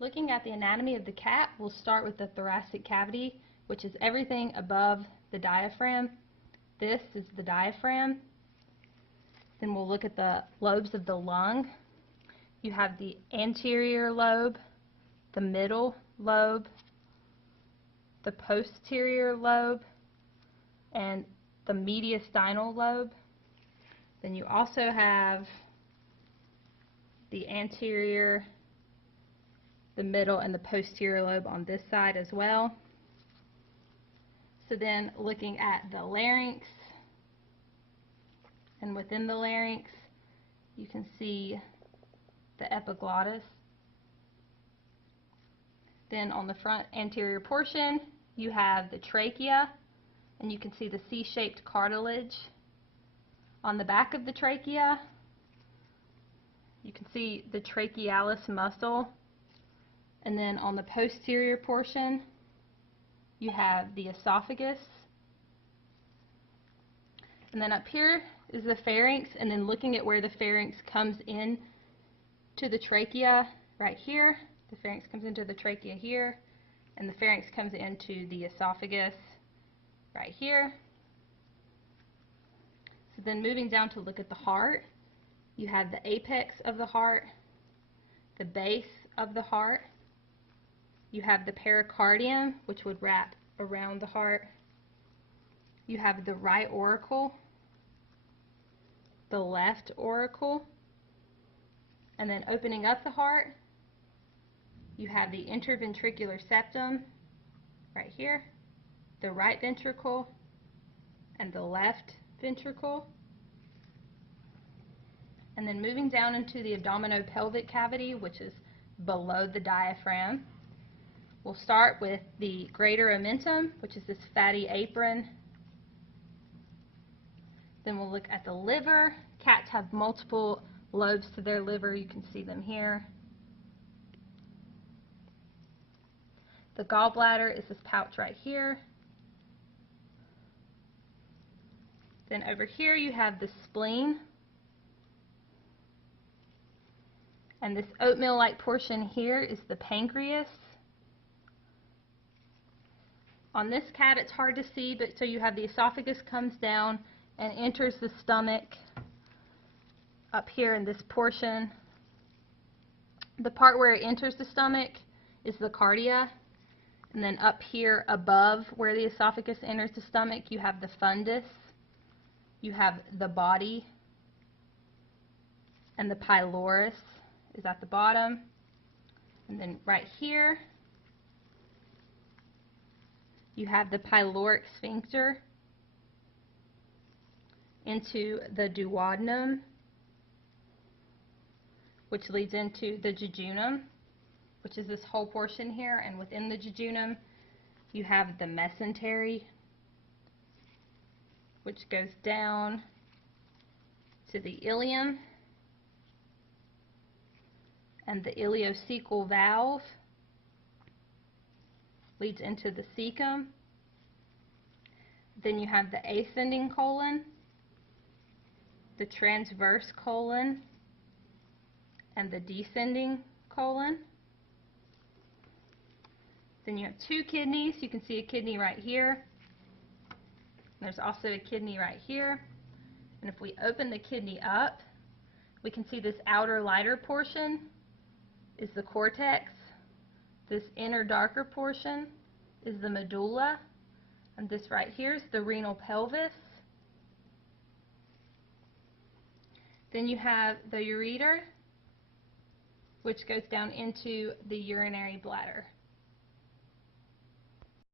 Looking at the anatomy of the cat, we'll start with the thoracic cavity, which is everything above the diaphragm. This is the diaphragm. Then we'll look at the lobes of the lung. You have the anterior lobe, the middle lobe, the posterior lobe, and the mediastinal lobe. Then you also have the anterior, the middle, and the posterior lobe on this side as well. So then looking at the larynx, and within the larynx you can see the epiglottis. Then on the front anterior portion you have the trachea, and you can see the C-shaped cartilage. On the back of the trachea you can see the trachealis muscle, and then on the posterior portion you have the esophagus. And then up here is the pharynx, and then looking at where the pharynx comes in to the trachea right here. The pharynx comes into the trachea here, and the pharynx comes into the esophagus right here. So then moving down to look at the heart, you have the apex of the heart, the base of the heart, you have the pericardium, which would wrap around the heart, you have the right auricle, the left auricle, and then opening up the heart you have the interventricular septum right here, the right ventricle, and the left ventricle. And then moving down into the abdominopelvic cavity, which is below the diaphragm, we'll start with the greater omentum, which is this fatty apron. Then we'll look at the liver. Cats have multiple lobes to their liver. You can see them here. The gallbladder is this pouch right here. Then over here you have the spleen. And this oatmeal-like portion here is the pancreas. On this cat it's hard to see, but so you have the esophagus comes down and enters the stomach up here in this portion. The part where it enters the stomach is the cardia, and then up here above where the esophagus enters the stomach you have the fundus, you have the body, and the pylorus is at the bottom. And then right here you have the pyloric sphincter into the duodenum, which leads into the jejunum, which is this whole portion here, and within the jejunum you have the mesentery, which goes down to the ileum, and the ileocecal valve leads into the cecum. Then you have the ascending colon, the transverse colon, and the descending colon. Then you have two kidneys. You can see a kidney right here. There's also a kidney right here. And if we open the kidney up, we can see this outer lighter portion is the cortex. This inner darker portion is the medulla. And this right here is the renal pelvis. Then you have the ureter, which goes down into the urinary bladder.